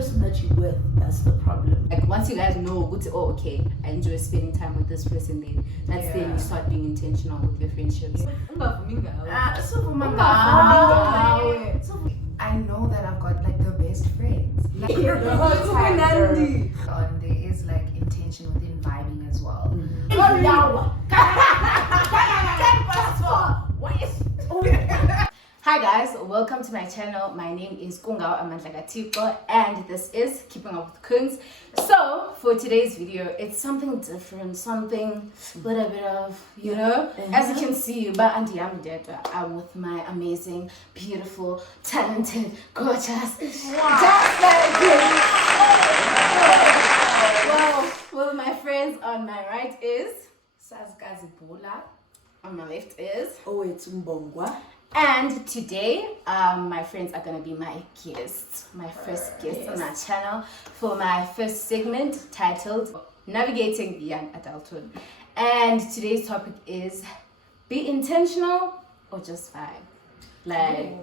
person that you're with, that's the problem. Like once you guys know, oh okay, I enjoy spending time with this person, then that's then you start being intentional with your friendships. I know that I've got like the best friends. Like, there is like intention within vibing as well. Hi guys, welcome to my channel. My name is Kungao Amandlagatiko and this is Keeping Up with Kungs. So for today's video, it's something different, something with a bit of, you know, as you can see, but I'm with my amazing, beautiful, talented, gorgeous, just like well, my friends on my right is Sazgazibola. on my left is It's Mbongwa. and today, my friends are gonna be my guests, my first guests on my channel for my first segment titled Navigating Young Adulthood. And today's topic is be intentional or just vibe. Like,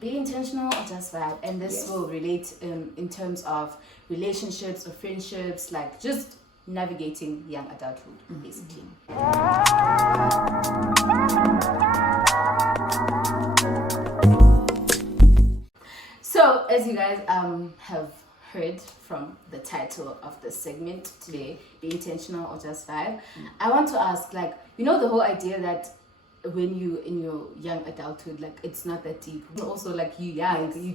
be intentional or just vibe. And this will relate in terms of relationships or friendships, like just navigating young adulthood, basically. So, as you guys have heard from the title of the segment today, be intentional or just vibe, I want to ask, like, you know, the whole idea that when you in your young adulthood, like, it's not that deep. Also, like, you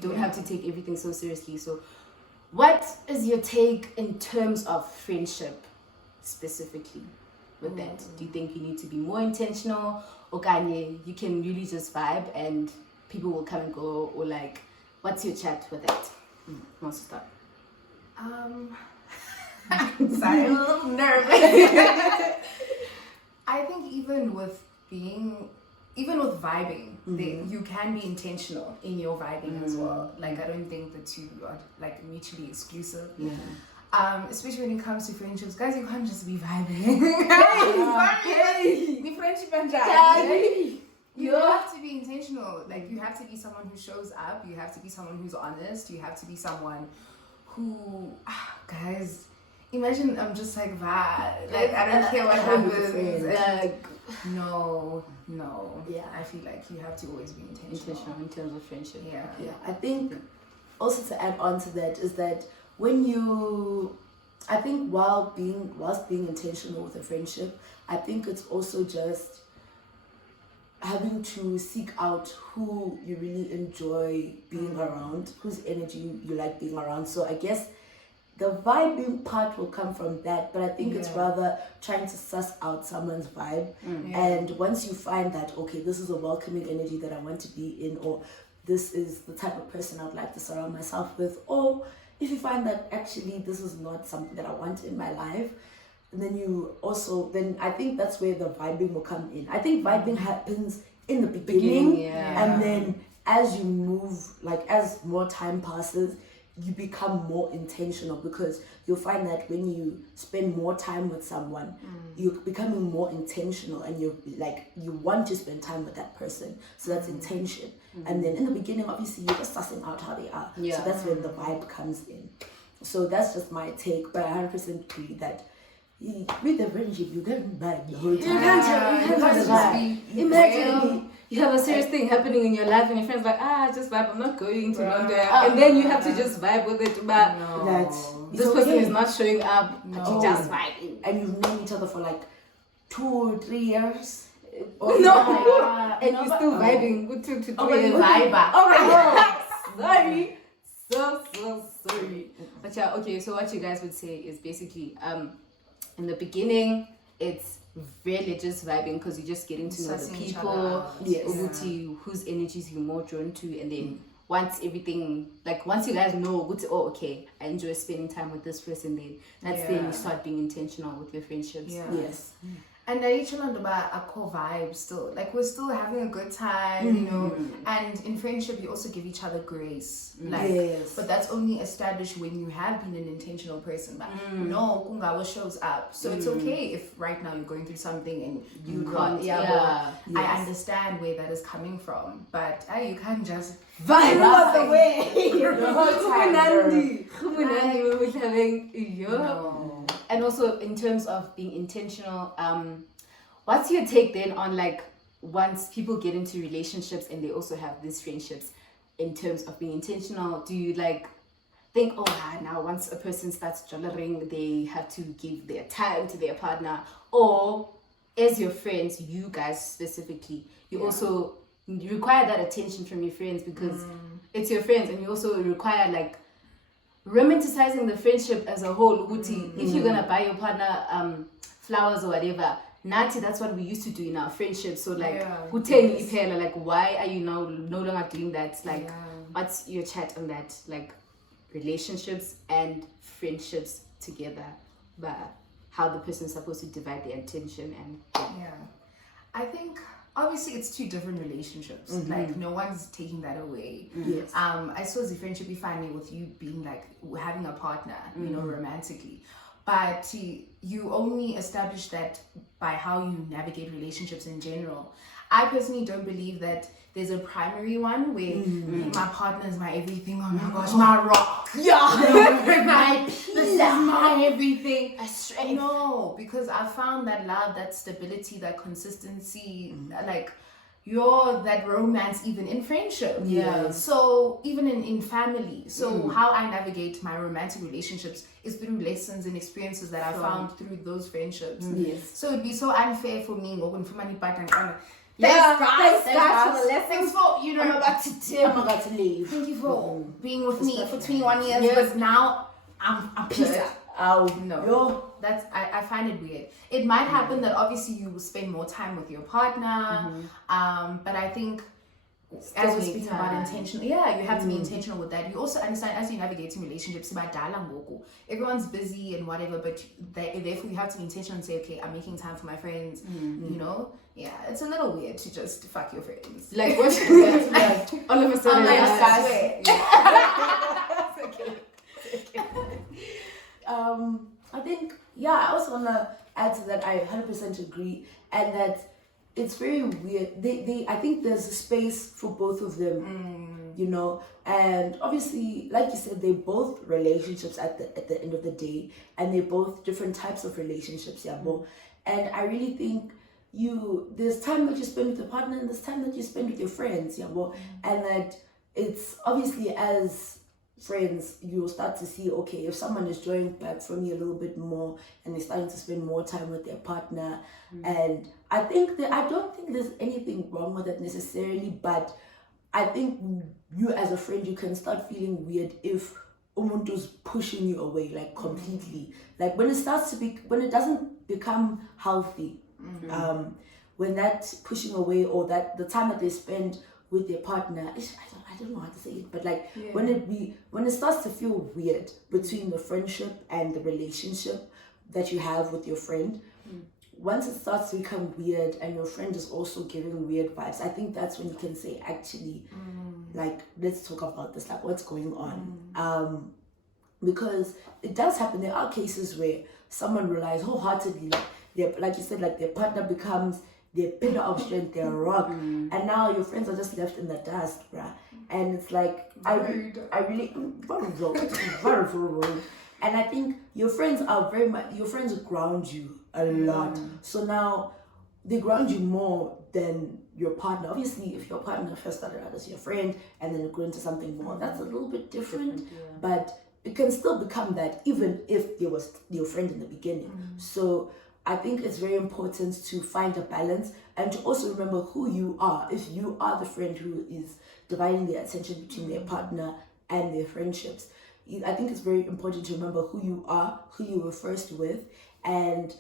don't have to take everything so seriously. So, what is your take in terms of friendship specifically with that? Do you think you need to be more intentional, or Kanye, you can really just vibe and people will come and go, or like, what's your chat with that? Who wants to start? Sorry, I'm a little nervous. I think even with vibing, you can be intentional in your vibing as well. Like, I don't think the two are like mutually exclusive. Especially when it comes to friendships, guys, you can't just be vibing. The friendship and you have to be intentional. Like, you have to be someone who shows up. You have to be someone who's honest. You have to be someone who, guys, imagine I'm just like that. Like, I don't care what happens. Like, no. Yeah, I feel like you have to always be intentional In terms of friendship. Yeah, I think also to add on to that is that I think whilst being intentional with a friendship, I think it's also just having to seek out who you really enjoy being around, whose energy you like being around. So I guess the vibing part will come from that, but I think it's rather trying to suss out someone's vibe. And once you find that, okay, this is a welcoming energy that I want to be in, or this is the type of person I would like to surround myself with, or if you find that actually this is not something that I want in my life, and then I think that's where the vibing will come in. I think vibing happens in the beginning. And then as you move, like as more time passes, you become more intentional, because you'll find that when you spend more time with someone, you're becoming more intentional, and you want to spend time with that person. So that's intention. And then in the beginning, obviously, you're just sussing out how they are. So that's when the vibe comes in. So that's just my take, but I 100% agree that with the friendship, you can't vibe the whole time. You can't just vibe. Imagine you have a serious thing happening in your life and your friends like, just vibe, I'm not going to London. And then you have to just vibe with it. But this person is not showing up, but you just vibing. And you've known each other for like 2 or 3 years. And you're still vibing. Good to 2 to 3 years. Sorry. So sorry. But yeah, okay, so what you guys would say is basically, in the beginning, it's really just vibing, because you're just getting to know the people, whose energies you're more drawn to, and then once you guys know, okay, I enjoy spending time with this person, then that's then you start being intentional with your friendships. Yes. And I each about a core vibe still. Like, we're still having a good time, you know. And in friendship, you also give each other grace. But that's only established when you have been an intentional person. But no, Kungawa shows up. So it's okay if right now you're going through something and you can't. I understand where that is coming from. But you can't just vibe all the way. No. And also in terms of being intentional, what's your take then on like once people get into relationships and they also have these friendships, in terms of being intentional? Do you like think, now once a person starts jollering, they have to give their time to their partner, or as your friends, you guys specifically, you also require that attention from your friends because it's your friends, and you also require like romanticizing the friendship as a whole. If you're gonna buy your partner flowers or whatever, Nati, that's what we used to do in our friendship. So like, like, why are you now no longer doing that? Like, what's your chat on that? Like, relationships and friendships together, but how the person's supposed to divide their attention and I think obviously it's two different relationships. Like no one's taking that away. Yes. I saw the friendship be funny with you being like having a partner, you know, romantically. But you only establish that by how you navigate relationships in general. I personally don't believe that there's a primary one where my partner is my everything. Oh my gosh, my rock. My this is my everything. No, because I found that love, that stability, that consistency, like that romance even in friendship. So even in family. So how I navigate my romantic relationships is through lessons and experiences that I found through those friendships. So it'd be so unfair for me Thanks guys for the lessons. I'm about to leave. Thank you for being with me for 21 years. But now I'm peace out. No, that's I find it weird. It might happen that obviously you will spend more time with your partner, but I think as we're speaking about intentional, you have to be intentional with that. You also understand as you're navigating relationships, everyone's busy and whatever, but therefore you have to be intentional and say, okay, I'm making time for my friends. You know, it's a little weird to just fuck your friends. Like what? Like all of a sudden, I think I also wanna add to that. I 100% agree, and that it's very weird. I think there's a space for both of them, you know, and obviously, like you said, they're both relationships at the end of the day, and they're both different types of relationships, and I really think there's time that you spend with your partner and there's time that you spend with your friends, and that it's obviously as friends, you'll start to see, okay, if someone is drawing back from you a little bit more and they're starting to spend more time with their partner, and I don't think there's anything wrong with it necessarily, but I think you as a friend, you can start feeling weird if umuntu's pushing you away, like completely, like when it doesn't become healthy, when that pushing away or that the time that they spend with their partner, I don't know how to say it, but like when it starts to feel weird between the friendship and the relationship that you have with your friend, once it starts to become weird and your friend is also giving weird vibes, I think that's when you can say, actually, like, let's talk about this, like what's going on, because it does happen. There are cases where someone relies wholeheartedly, like you said, like their partner becomes their pillar of strength, their rock, and now your friends are just left in the dust, bruh. And it's like, I really, and I think your friends ground you a lot. So now they ground you more than your partner. Obviously, if your partner first started out as your friend and then grew into something more, that's a little bit different. But it can still become that, even if there was your friend in the beginning. So I think it's very important to find a balance and to also remember who you are. If you are the friend who is dividing their attention between their partner and their friendships, I think it's very important to remember who you are, who you were first with, and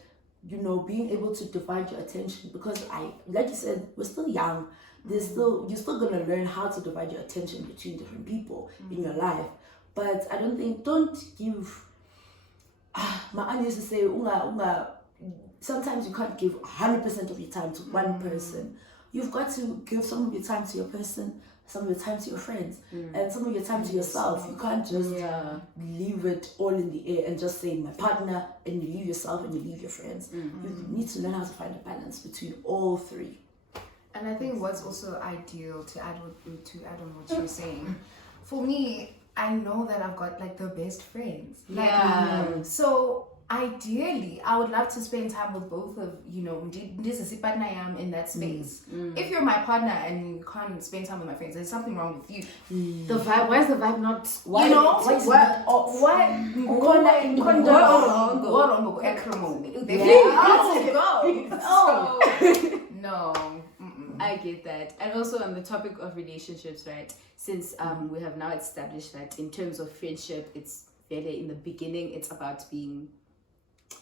being able to divide your attention, because like you said, we're still young. You're still gonna learn how to divide your attention between different people in your life. But I don't give. My aunt used to say, sometimes you can't give 100% of your time to one person. You've got to give some of your time to your person, some of your time to your friends, and some of your time to yourself. You can't just leave it all in the air and just say my partner, and you leave yourself and you leave your friends. You need to learn how to find a balance between all three. And I think what's also ideal to add on what you're saying, for me, I know that I've got like the best friends. Like, Yeah. So ideally, I would love to spend time with both of this is partner I am in that space. If you're my partner and you can't spend time with my friends, there's something wrong with you. The vibe. Why is the vibe not? Why no. I get that. And also on the topic of relationships, right? Since we have now established that in terms of friendship, it's better in the beginning, it's about being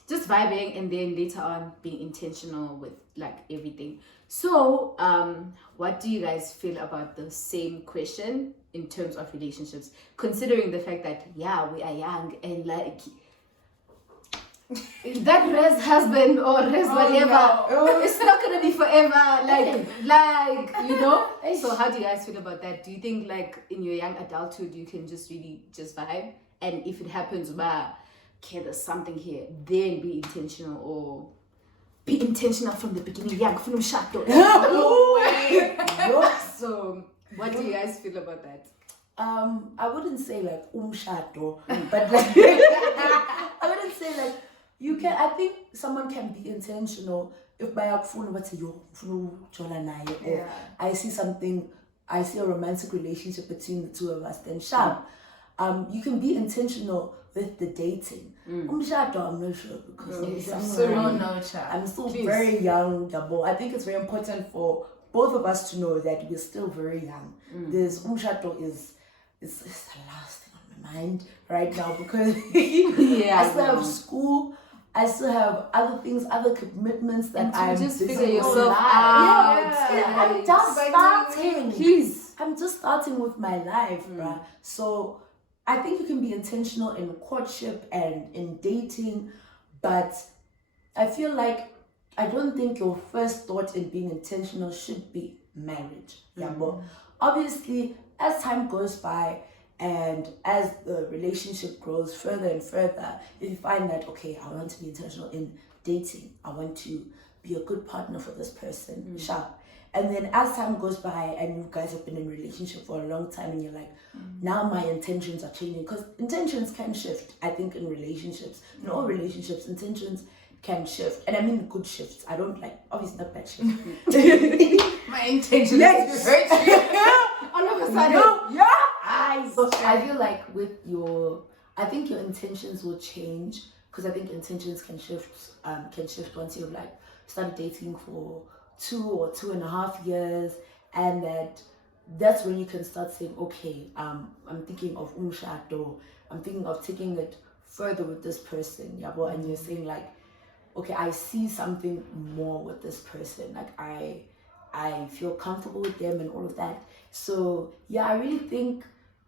just vibing, and then later on being intentional with like everything. So what do you guys feel about the same question in terms of relationships, considering the fact that we are young and like that res husband or res whatever, it's not gonna be forever, like so how do you guys feel about that? Do you think like in your young adulthood you can just really just vibe, and if it happens okay, there's something here, then be intentional, or be intentional from the beginning? So what do you guys feel about that? I wouldn't say like umshado, but like I wouldn't say like you can. I think someone can be intentional if by phone what's your or I see something, I see a romantic relationship between the two of us, then sharp. You can be intentional with the dating. Umshado, I'm not sure because I'm still very young. I think it's very important for both of us to know that we're still very young. This umshado is the last thing on my mind right now because I still have school. I still have other things, other commitments that I'm just busy figure with. yourself out. I'm just starting. Please. I'm just starting with my life, bruh. So I think you can be intentional in courtship and in dating, but I feel like I don't think your first thought in being intentional should be marriage. Yeah, but obviously as time goes by and as the relationship grows further and further, if you find that, okay, I want to be intentional in dating, I want to be a good partner for this person, sharp. And then as time goes by and you guys have been in a relationship for a long time and you're like, now my intentions are changing, because intentions can shift. I think in relationships, in all relationships, intentions can shift. And I mean good shifts. I don't like, obviously not bad shifts. My intention is to hurt you. All of a sudden. I feel like I think your intentions will change, because I think intentions can shift once you've like started dating for 2 or 2.5 years, and that's when you can start saying, okay, I'm thinking of umshado, I'm thinking of taking it further with this person, and you're saying like, okay, I see something more with this person, like I feel comfortable with them and all of that. So yeah, I really think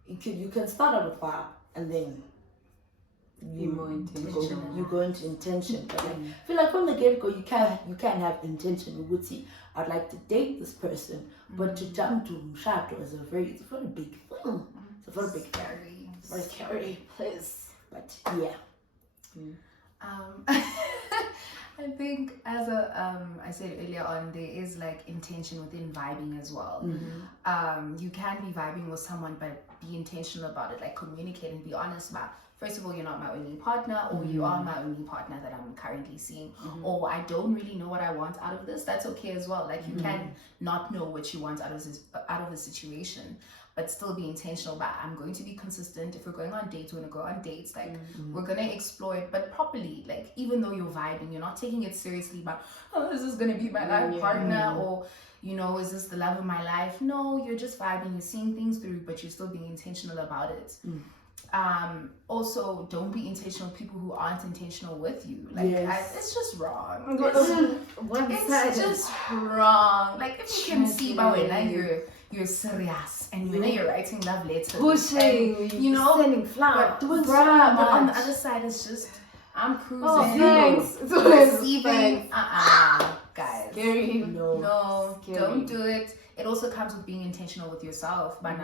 you can start out with vibe and then you go into intention. But like, I feel like from the get go you can have intention. You would see, I'd like to date this person, but to jump to mshato is a very big thing. It's a very big very scary place. But yeah. I think as I said earlier on, there is like intention within vibing as well. You can be vibing with someone but be intentional about it, like communicate and be honest about, first of all, you're not my only partner, or you are my only partner that I'm currently seeing, or I don't really know what I want out of this. That's okay as well. Like you can not know what you want out of the situation, but still be intentional about, I'm going to be consistent. If we're going on dates, we're going to go on dates. Like we're going to explore it, but properly. Like even though you're vibing, you're not taking it seriously about, oh, is this going to be my life partner, or is this the love of my life? No, you're just vibing, you're seeing things through, but you're still being intentional about it. Also, don't be intentional with people who aren't intentional with you. Like it's just wrong. It's just wrong. Like if you can see by when you're serious and you're writing love letters, pushing, and, sending flowers, but on the other side it's just, I'm cruising. Oh, thanks. Receiving. Guys. Scary. No, Scary. Don't do it. It also comes with being intentional with yourself. But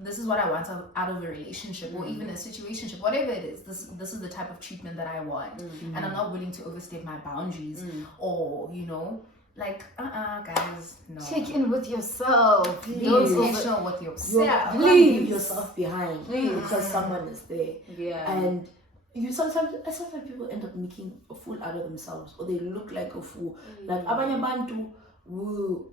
this is what I want out of a relationship, or even a situationship, whatever it is. This is the type of treatment that I want, and I'm not willing to overstep my boundaries, or like, guys, no. Check in with yourself. Be Please. intentional with yourself. You can't leave yourself behind because someone is there. Yeah. And sometimes people end up making a fool out of themselves, or they look like a fool. Like abanye bantu will.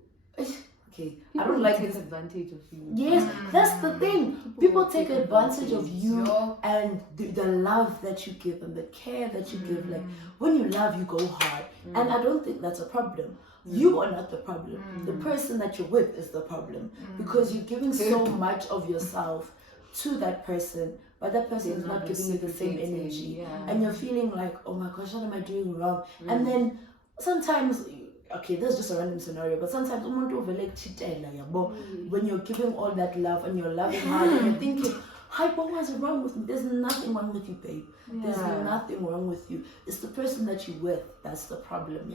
Okay, People I don't like take this. advantage of you. Yes, that's the thing. People take advantage of you Yo. and the love that you give and the care that you give. Like when you love, you go hard, and I don't think that's a problem. You are not the problem. The person that you're with is the problem because you're giving so much of yourself to that person, but that person is not giving you the same energy, and you're feeling like, oh my gosh, what am I doing wrong? And then sometimes. Okay, this is just a random scenario, but sometimes when you're giving all that love and you're loving hard and you're thinking, hi, what was wrong with me? There's nothing wrong with you, babe. There's nothing wrong with you. It's the person that you're with that's the problem,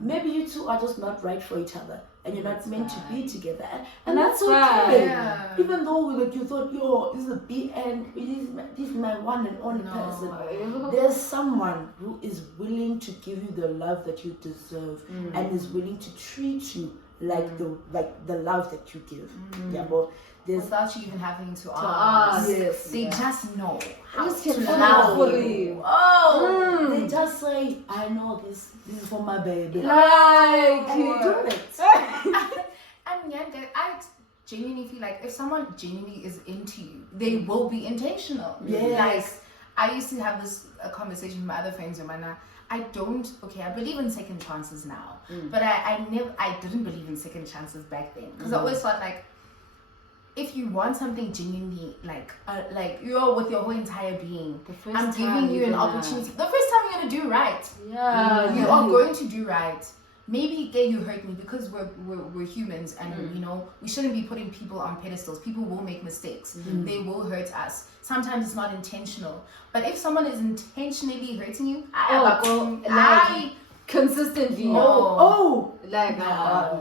maybe you two are just not right for each other and you're not meant to be together, and that's okay. Even though you thought, this is the BN, this is my one and only person. There's someone who is willing to give you the love that you deserve and is willing to treat you like the love that you give. Without you even having to ask. Yes. They just know how Just to can love follow you. They just say, I know this is for my baby. Like, You do it. And yeah, I genuinely feel like if someone genuinely is into you, they will be intentional. Yes. Like, I used to have a conversation with my other friends, I believe in second chances now, but I didn't believe in second chances back then because I always thought like, if you want something genuinely, like you're with your whole entire being, I'm giving you an opportunity. The first time you're gonna do right. Yeah. You are going to do right. Maybe you hurt me because we're humans and we shouldn't be putting people on pedestals. People will make mistakes. They will hurt us. Sometimes it's not intentional. But if someone is intentionally hurting you, consistently.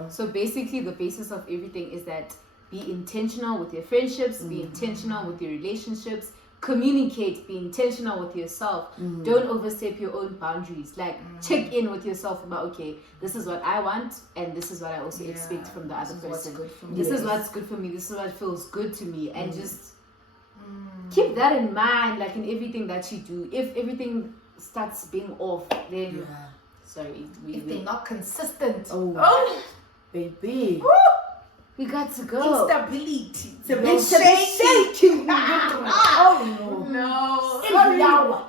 So basically the basis of everything is that be intentional with your friendships, be intentional with your relationships, communicate, be intentional with yourself. Don't overstep your own boundaries. Like check in with yourself about, okay, this is what I want and this is what I also expect from the other person. This is what's good for me, this is what feels good to me, and just keep that in mind, like in everything that you do. If everything starts being off, then sorry, if they're not consistent, baby, we got to go. Instability. It's shaking. Oh no. Sorry. No.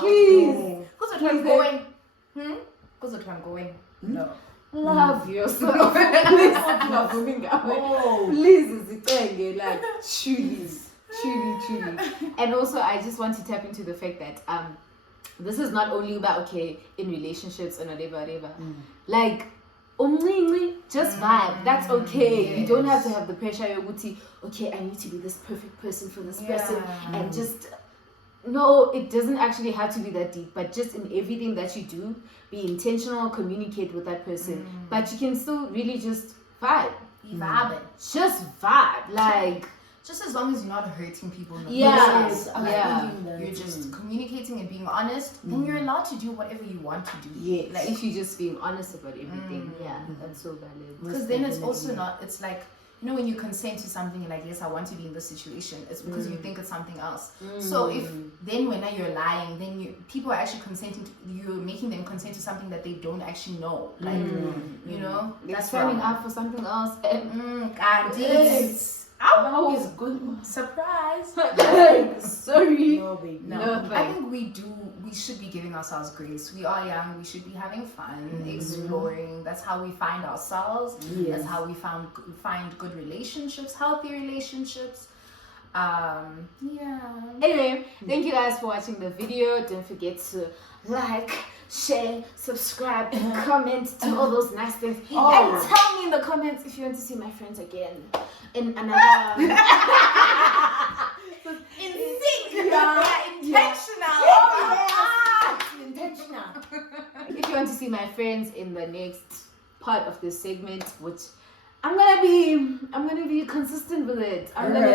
Please. Who's going? Who's going? No. Love yourself. Please, like truly. And also, I just want to tap into the fact that this is not only about in relationships and whatever. Like just vibe. That's okay. Yes. You don't have to have the pressure. Okay, I need to be this perfect person for this person, and just. No, it doesn't actually have to be that deep, but just in everything that you do, be intentional, communicate with that person. But you can still really just vibe. Be vibing. Just vibe. Like, just as long as you're not hurting people. Yes. You're just communicating and being honest, then you're allowed to do whatever you want to do. Yes. Like, if you're just being honest about everything. That's so valid. Because then it's also not, it's like, when you consent to something, you're like, yes, I want to be in this situation, it's because you think it's something else. So if then when you're lying, then people are actually consenting you're making them consent to something that they don't actually know. Like, that's standing up for something else. How is good surprise? Sorry. No, I think we should be giving ourselves grace. We are young, we should be having fun, exploring. That's how we find ourselves. That's how we find good relationships, healthy relationships. Anyway, thank you guys for watching the video. Don't forget to like, share, subscribe, comment, do all those nice things. And tell me in the comments if you want to see my friends again in another in sync. Intentional. Intentional. If you want to see my friends in the next part of this segment, which I'm gonna be consistent with it. I'm gonna,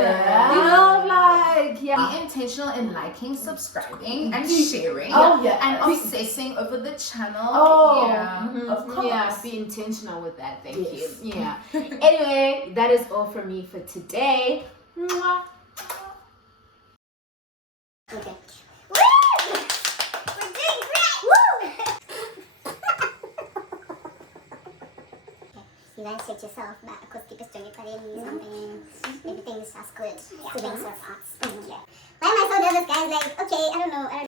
you know, like, Be intentional in liking, subscribing, and sharing. And obsessing over the channel. Of course. Yeah, be intentional with that. Thank Yes. you. Yeah. Anyway, that is all from me for today. Mwah. Okay. Woo! We're doing great! Woo! You guys check yourself, but acoustic is doing it for something. Everything is just good. Yeah. Doing surf arts. Yeah. Why am I so nervous, guys? Like, okay, I don't know.